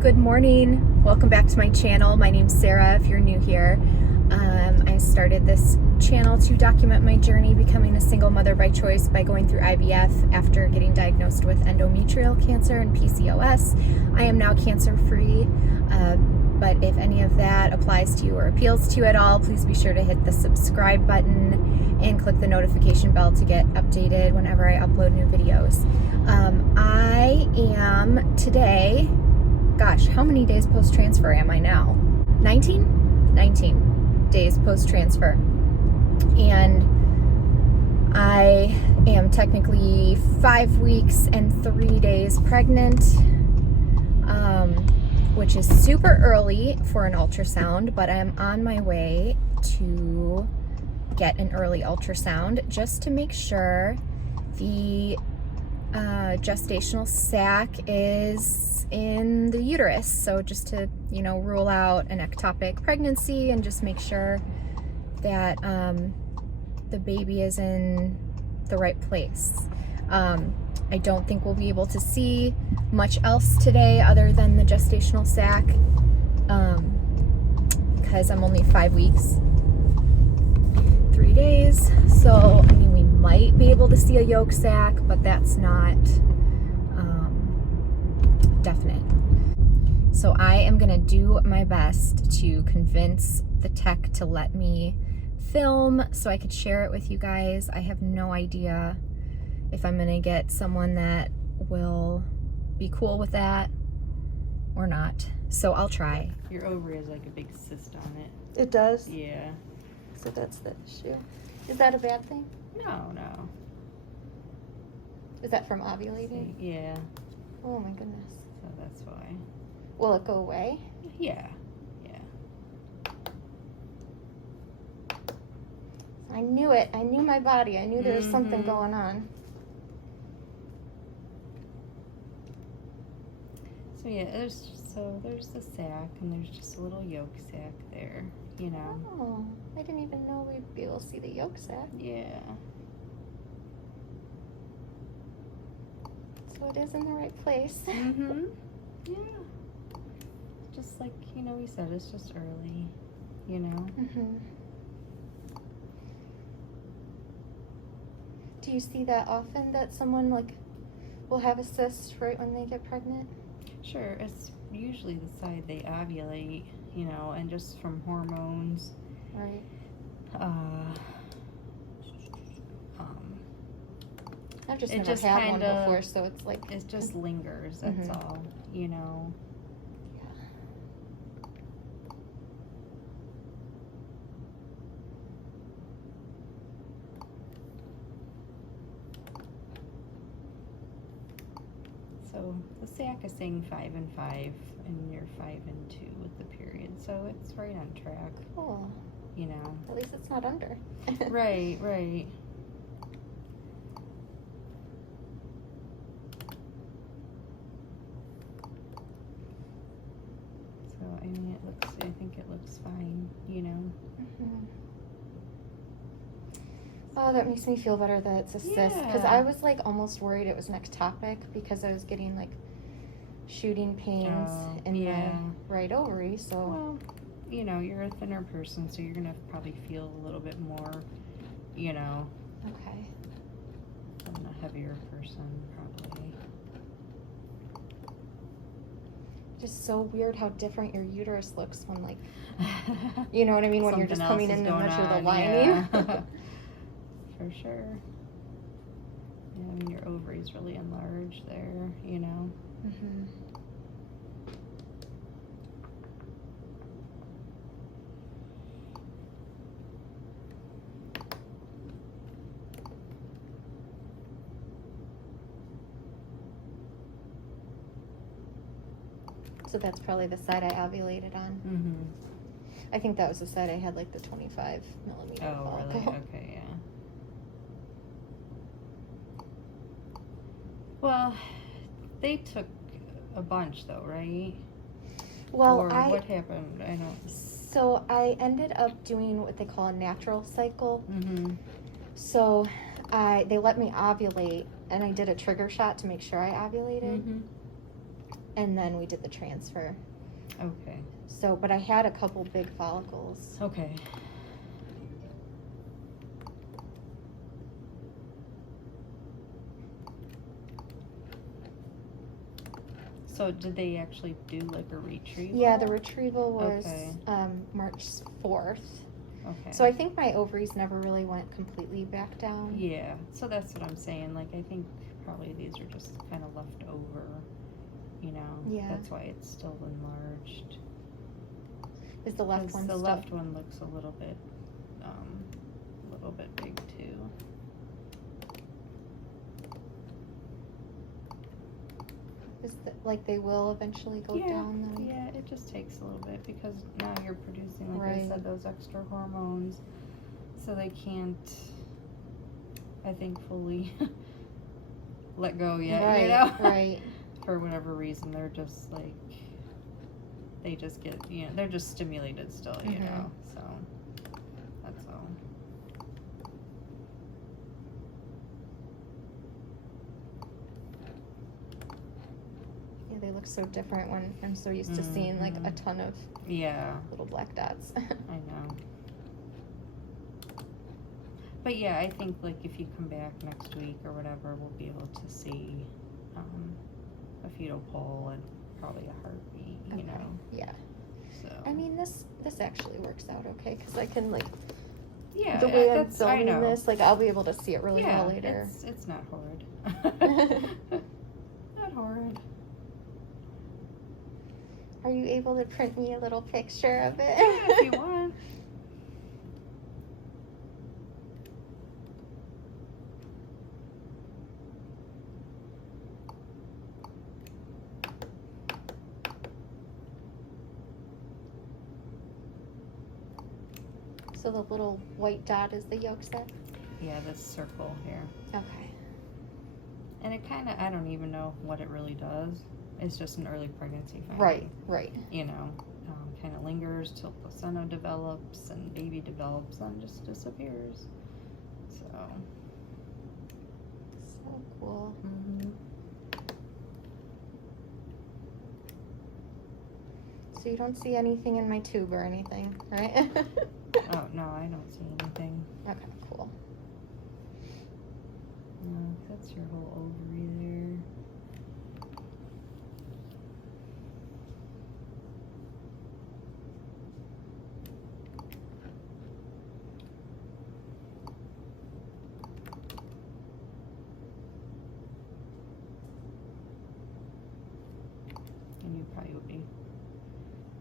Good morning. Welcome back to my channel. My name's Sarah if you're new here. I started this channel to document my journey becoming a single mother by choice by going through IVF after getting diagnosed with endometrial cancer and PCOS. I am now cancer-free, but if any of that applies to you or appeals to you at all, please be sure to hit the subscribe button and click the notification bell to get updated whenever I upload new videos. I am today, gosh, how many days post-transfer am I now? 19? 19 days post-transfer. And I am technically 5 weeks and 3 days pregnant, which is super early for an ultrasound, but I'm on my way to get an early ultrasound just to make sure the gestational sac is in the uterus. So just to, rule out an ectopic pregnancy and just make sure that the baby is in the right place. I don't think we'll be able to see much else today other than the gestational sac because I'm only 5 weeks, 3 days. So, we might be able to see a yolk sac, but that's not definite. So I am gonna do my best to convince the tech to let me film so I could share it with you guys. I have no idea if I'm gonna get someone that will be cool with that or not. So I'll try. Your ovary has like a big cyst on it. It does? Yeah. So that's the issue. Is that a bad thing? No. Is that from ovulating? Yeah. Oh my goodness. So that's why. Will it go away? Yeah. I knew it. I knew my body. I knew there was something going on. So yeah, there's the sac and there's just a little yolk sac there, Oh, I didn't even know we'd be able to see the yolk sac. Yeah. So it is in the right place. Mm-hmm. Yeah. Just like, we said, it's just early, Mm-hmm. Do you see that often, that someone will have a cyst right when they get pregnant? Sure, it's usually the side they ovulate, and just from hormones. Right. I've just never had one before, so it's like... It just lingers, that's all, Yeah. So the sac is saying 5 and 5, and you're 5 and 2 with the period, so it's right on track. Cool. At least it's not under. Right. So I think it looks fine, Mm-hmm. Oh, that makes me feel better that it's a cyst, because Yeah. I was almost worried it was an ectopic because I was getting shooting pains in my right ovary. So well, you're a thinner person, so you're gonna probably feel a little bit more, okay. than a heavier person probably. Just so weird how different your uterus looks when you know what I mean, when you're just coming in to measure the lining. Yeah. For sure. Yeah, your ovaries really enlarged there, Mm-hmm. So that's probably the side I ovulated on. Mm-hmm. I think that was the side I had the 25 millimeter Oh, follicle. really? Okay, yeah. Well, they took a bunch though, right? Well, or what happened? I don't. So I ended up doing what they call a natural cycle. Mm-hmm. So they let me ovulate, and I did a trigger shot to make sure I ovulated. Mm-hmm. and then we did the transfer. Okay. So, but I had a couple big follicles. Okay. So did they actually do like a retrieval? Yeah, the retrieval was Okay. March 4th. Okay. So I think my ovaries never really went completely back down. Yeah, so that's what I'm saying. Like, I think probably these are just kind of left over, you know? Yeah. That's why it's still enlarged. Is the left 'Cause one the still? left one looks a little bit big too. Is like they will eventually go down though? Yeah, it just takes a little bit because now you're producing, like Right. I said, those extra hormones. So they can't, I think, fully let go yet, Right, you know? right. For whatever reason, they're just like, they just get, you know, they're just stimulated still, you Mhm. know? So, that's all. Yeah, they look so different when I'm so used to seeing like a Mhm. ton of Yeah, little black dots. I know. But yeah, I think like if you come back next week or whatever, we'll be able to see a fetal pole and probably a heartbeat, you Okay. know. Yeah. So I mean, this actually works out okay because I can like yeah, the way I'm that's, I filming know. this, like I'll be able to see it really Yeah, well later. it's not horrid. Not horrid. Are you able to print me a little picture of it? Yeah, if you want. So the little white dot is the yolk set? Yeah, this circle here. Okay. And it kind of, I don't even know what it really does. It's just an early pregnancy finding. Right, right. You know, kind of lingers till placenta develops and baby develops and just disappears. So. So cool. Mhm. So you don't see anything in my tube or anything, right? Oh, no, I don't see anything. Okay, cool. No, that's your whole ovary there. And you probably would be,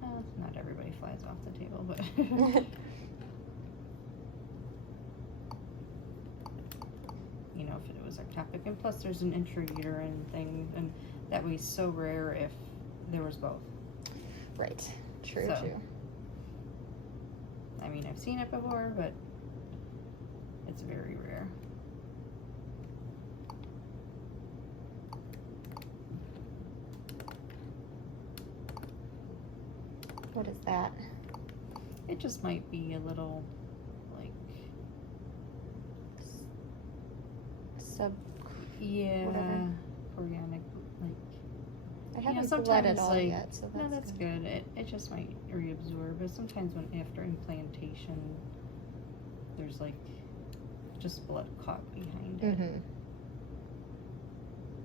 not everybody flies off the table, but you know, if it was ectopic. And plus there's an intrauterine thing, and that would be so rare if there was both. Right. True, So. true. I mean, I've seen it before, but it's very rare. What is that? It just might be a little, like, yeah, Whatever. chorionic, like, I you know, haven't bled sometimes, at all like, yet, so that's, no, that's good. It just might reabsorb, but sometimes when after implantation, there's like just blood caught behind it. Mm-hmm.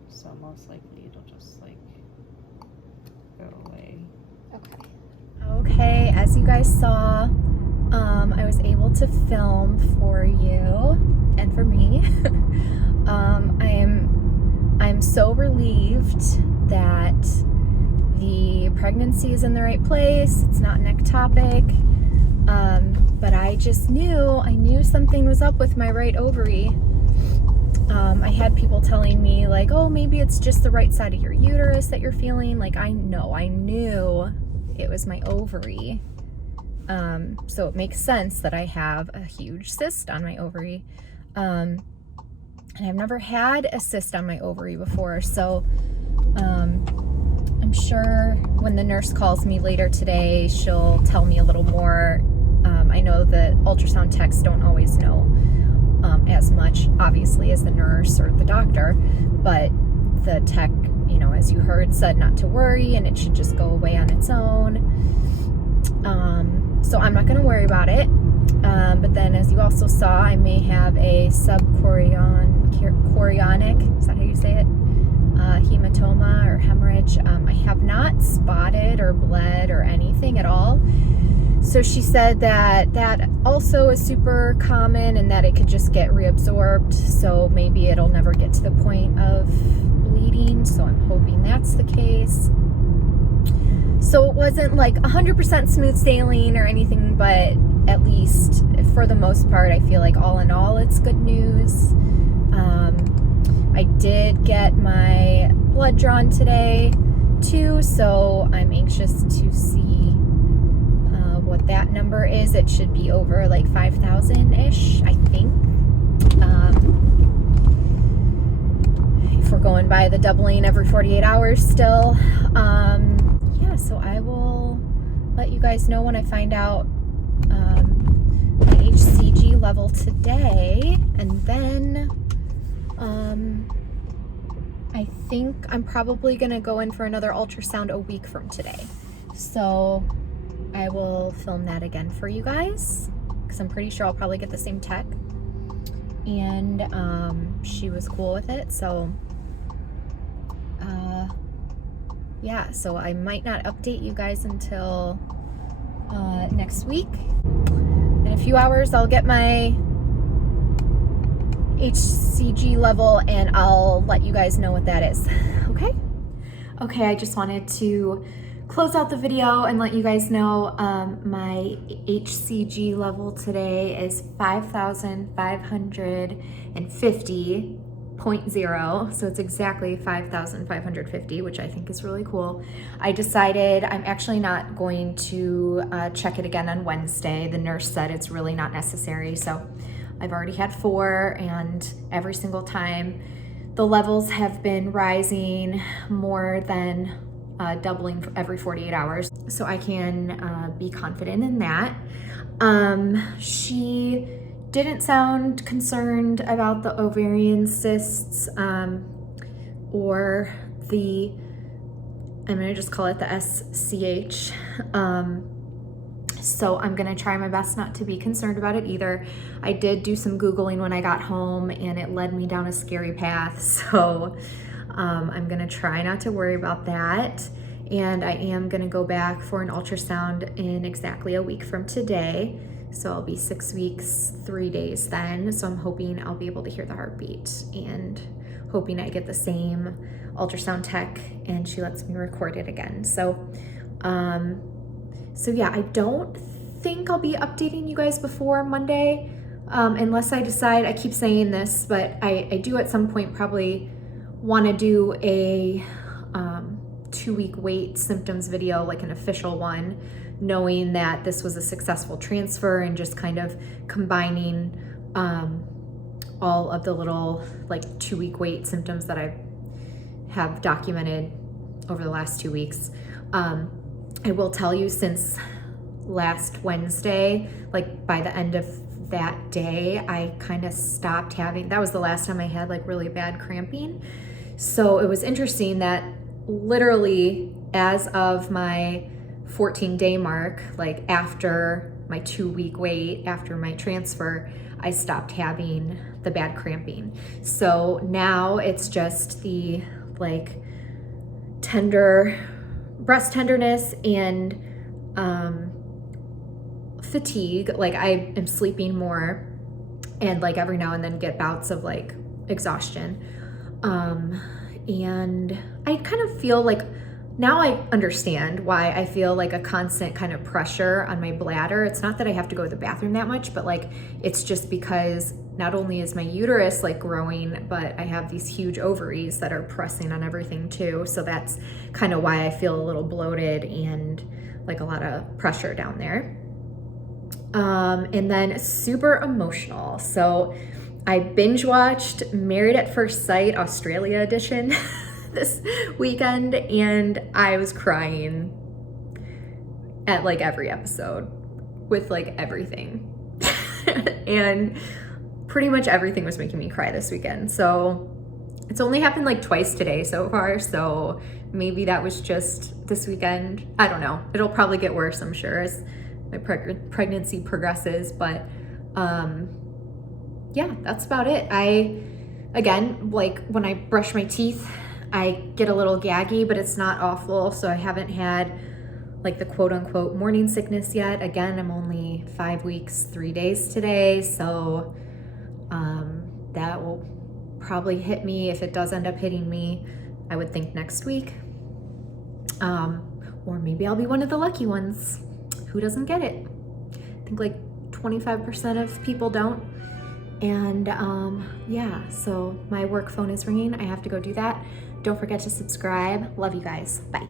So most likely it'll just like go away. Okay. Okay, as you guys saw, I was able to film for you and for me. I'm so relieved that the pregnancy is in the right place. It's not an ectopic. But I just knew something was up with my right ovary. I had people telling me like, oh, maybe it's just the right side of your uterus that you're feeling. Like, I knew it was my ovary. So it makes sense that I have a huge cyst on my ovary. And I've never had a cyst on my ovary before. So I'm sure when the nurse calls me later today, she'll tell me a little more. I know the ultrasound techs don't always know as much, obviously, as the nurse or the doctor, but the tech, as you heard, said not to worry and it should just go away on its own. So I'm not going to worry about it. But then, as you also saw, I may have a subchorionic, is that how you say it? Hematoma or hemorrhage. I have not spotted or bled or anything at all. So she said that that also is super common and that it could just get reabsorbed. So maybe it'll never get to the point of bleeding. So I'm hoping that's the case. So it wasn't like 100% smooth sailing or anything, but at least for the most part, I feel like all in all, it's good news. I did get my blood drawn today too, so I'm anxious to see what that number is. It should be over like 5,000-ish, I think. If we're going by the doubling every 48 hours still. Yeah, so I will let you guys know when I find out my HCG level today, and then I think I'm probably gonna go in for another ultrasound a week from today. So I will film that again for you guys, because I'm pretty sure I'll probably get the same tech. And she was cool with it, so yeah, so I might not update you guys until next week. In a few hours, I'll get my HCG level and I'll let you guys know what that is. Okay? Okay, I just wanted to close out the video and let you guys know my HCG level today is 5,550.0, so it's exactly 5,550, which I think is really cool. I decided I'm actually not going to check it again on Wednesday. The nurse said it's really not necessary, so I've already had 4, and every single time the levels have been rising more than doubling every 48 hours, so I can be confident in that. She didn't sound concerned about the ovarian cysts or the, I'm gonna just call it the SCH. So I'm gonna try my best not to be concerned about it either. I did do some Googling when I got home and it led me down a scary path. So I'm gonna try not to worry about that. And I am gonna go back for an ultrasound in exactly a week from today. So I'll be 6 weeks, 3 days then. So I'm hoping I'll be able to hear the heartbeat and hoping I get the same ultrasound tech and she lets me record it again. So yeah, I don't think I'll be updating you guys before Monday, unless I decide, I keep saying this, but I do at some point probably want to do a 2-week wait symptoms video, like an official one, knowing that this was a successful transfer and just kind of combining all of the little like 2-week wait symptoms that I have documented over the last 2 weeks. I will tell you, since last Wednesday, like by the end of that day, I kind of stopped having, that was the last time I had like really bad cramping. So it was interesting that literally as of my 14-day mark, like after my 2-week wait, after my transfer, I stopped having the bad cramping. So now it's just the like tender breast tenderness and fatigue. Like I am sleeping more and like every now and then get bouts of like exhaustion. And I kind of feel like, now I understand why I feel like a constant kind of pressure on my bladder. It's not that I have to go to the bathroom that much, but like it's just because not only is my uterus like growing, but I have these huge ovaries that are pressing on everything too. So that's kind of why I feel a little bloated and like a lot of pressure down there. And then super emotional. So I binge watched Married at First Sight Australia edition this weekend, and I was crying at like every episode with like everything. And pretty much everything was making me cry this weekend. So It's only happened like twice today so far, so maybe that was just this weekend. I don't know. It'll probably get worse, I'm sure, as my pregnancy progresses, but yeah, that's about it. Again, like when I brush my teeth, I get a little gaggy, but it's not awful, so I haven't had like the quote unquote morning sickness yet. Again, I'm only 5 weeks, 3 days today, so that will probably hit me. If it does end up hitting me, I would think next week. Or maybe I'll be one of the lucky ones who doesn't get it. I think like 25% of people don't. And yeah, so my work phone is ringing. I have to go do that. Don't forget to subscribe. Love you guys. Bye.